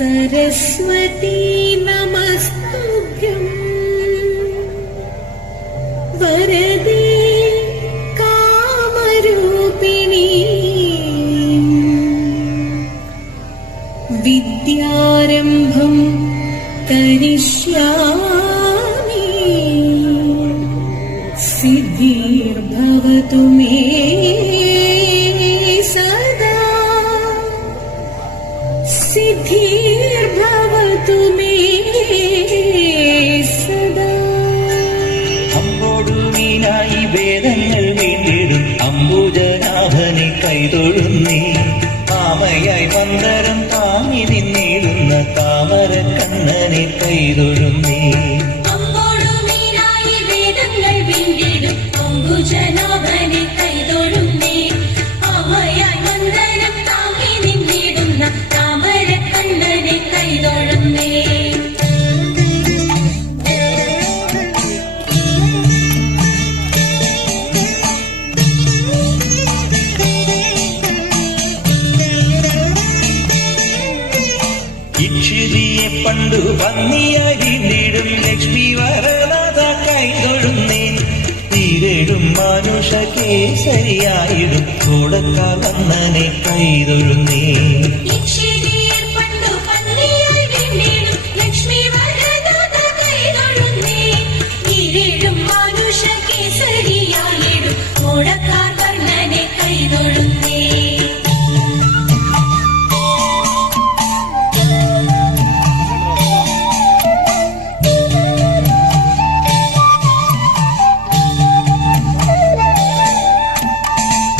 सरस्वती नमस्तुभ्यं वरदे कामरूपिणी विद्यारम्भं करिष्यामि सिद्धिर्भवतु मे सदा सिद्धिर्भवतु मे सदा അമ്പോടുമീനായി വേദങ്ങൾ വീണ്ടിടും അംബുജനാഭനെ കൈതൊഴുന്നേ ആമയായി മന്ദരം താങ്ങി നിന്നിടുന്ന താമര കണ്ണനെ കൈതൊഴുന്നേ അമ്പോടുമീനായി വേദങ്ങൾ വീണ്ടിടും അംബുജനാഭനെ കൈതൊഴുന്നേ ആമയായി മന്ദരം താങ്ങി നിന്നിടുന്ന താമര കണ്ണനെ കൈതൊഴുന്നേ ഇക്ഷിതിയെ പണ്ടു ഭംഗിയായി വീണ്ടിടും ലക്ഷ്മി വരദാത കൈതൊഴുന്നേ തീരടും മാനുഷ കേസരിയായിടും കൂടക്കാർ കണ്ണനെ കൈതൊഴുന്നേ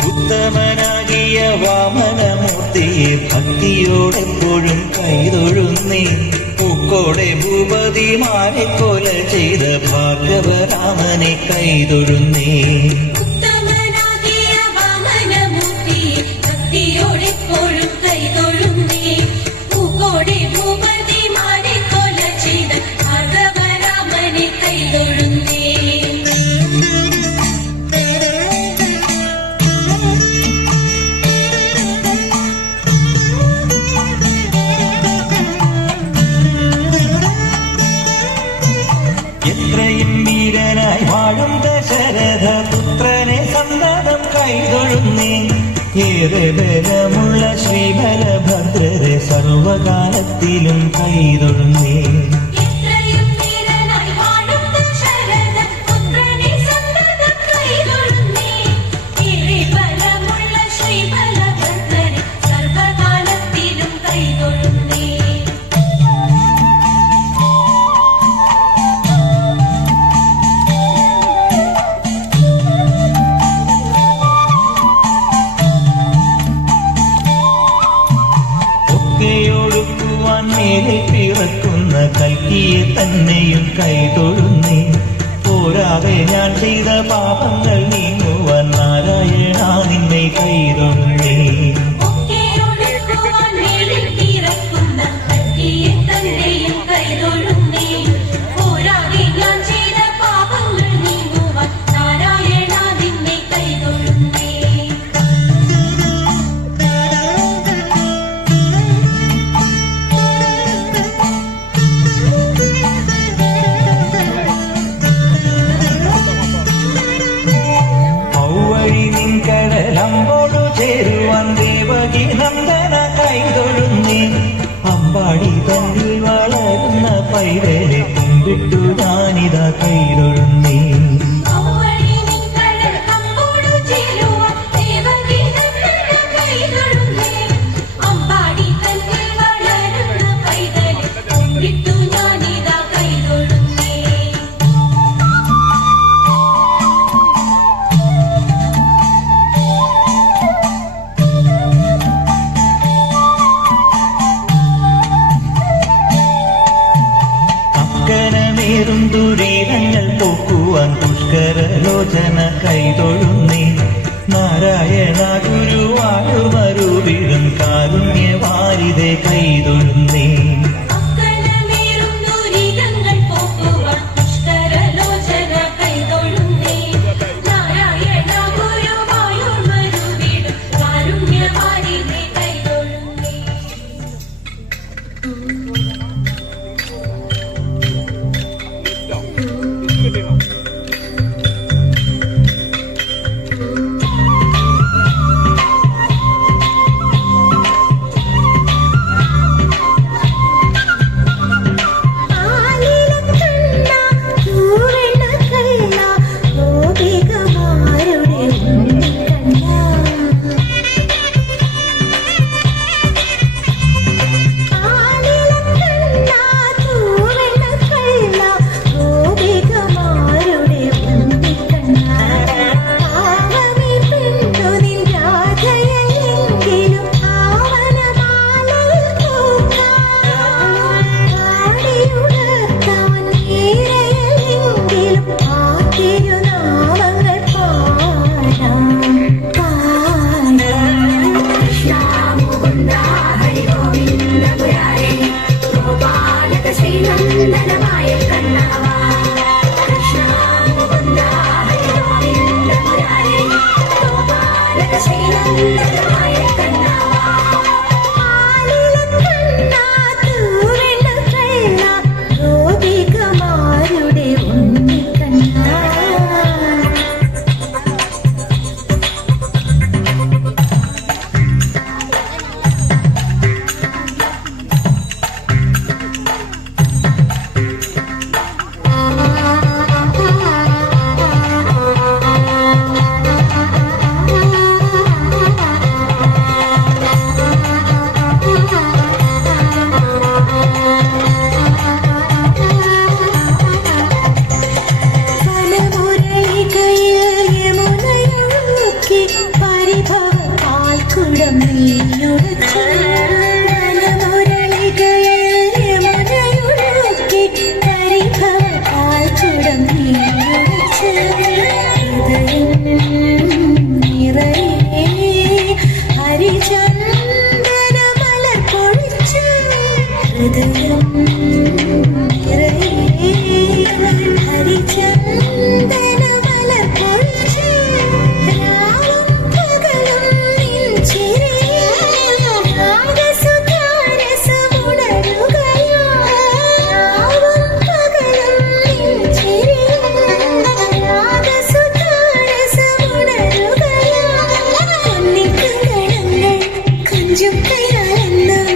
ഉത്തമനാകിയ വാമനമൂർത്തിയെ ഭക്തിയോടെപ്പോഴും കൈതൊഴുന്നേ പൂക്കോടെ ഭൂപതിമാരെ കൊല ചെയ്ത ഭാർഗവരാമനെ കൈതൊഴുന്നേ ഭക്തിയോടെപ്പോഴും കൈതൊഴുന്നേ പൂക്കോടെ ഭൂപതിമാരെ കൊല ചെയ്ത ഭാർഗവരാമനെ കൈതൊഴുന്നേ എത്രയും വീരനായി വാഴും ദശരഥ പുത്രനെ സന്തതം കൈതൊഴുന്നേ ഏറെ ബലമുള്ള ശ്രീബലഭദ്രരെ സർവകാലത്തിലും കൈതൊഴുന്നേ ഒക്കെയൊടുക്കുവാൻ മേലെ പിറക്കുന്ന കൽക്കിയെ തന്നെയും കൈതൊഴുന്നേ പോരാതെ ഞാൻ ചെയ്ത പാപങ്ങൾ നീങ്ങുവാൻ നാരായണ നിന്നെ കൈതൊഴുന്നേ കടലമ്പോടു ചേരുവാൻ ദേവകി നന്ദന കൈതൊഴുന്നേ അമ്പാടി തന്നിൽ വളരുന്ന പൈതലെ കുമ്പിട്ടു ഞാനിതാ കൈതൊഴുന്നേ ദുരിതങ്ങൾ പോക്കുവാൻ പുഷ്കരലോചന കൈതൊഴുന്നേ നാരായണ ഗുരുവായൂർവരുവിടും കാരുണ്യവാരിതെ കൈതൊഴുന്നേ Oh ഹൃദയം നിറയെ ഹരിചന്ദന മലർപ്പൊഴിച്ച് രാവും പകലും നിൻ ചിരിയിൽ രാഗസുധാരസമുണരുകയാ. രാവും പകലും നിൻ ചിരിയിൽ രാഗസുധാരസമുണരുകയാ. പൊന്നിക്കങ്കണങ്ങൾ കൊഞ്ചും കൈയാലെന്നും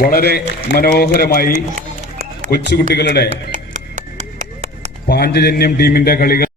വളരെ മനോഹരമായി കൊച്ചുകുട്ടികളുടെ പാഞ്ചജന്യം ടീമിന്റെ കളികൾ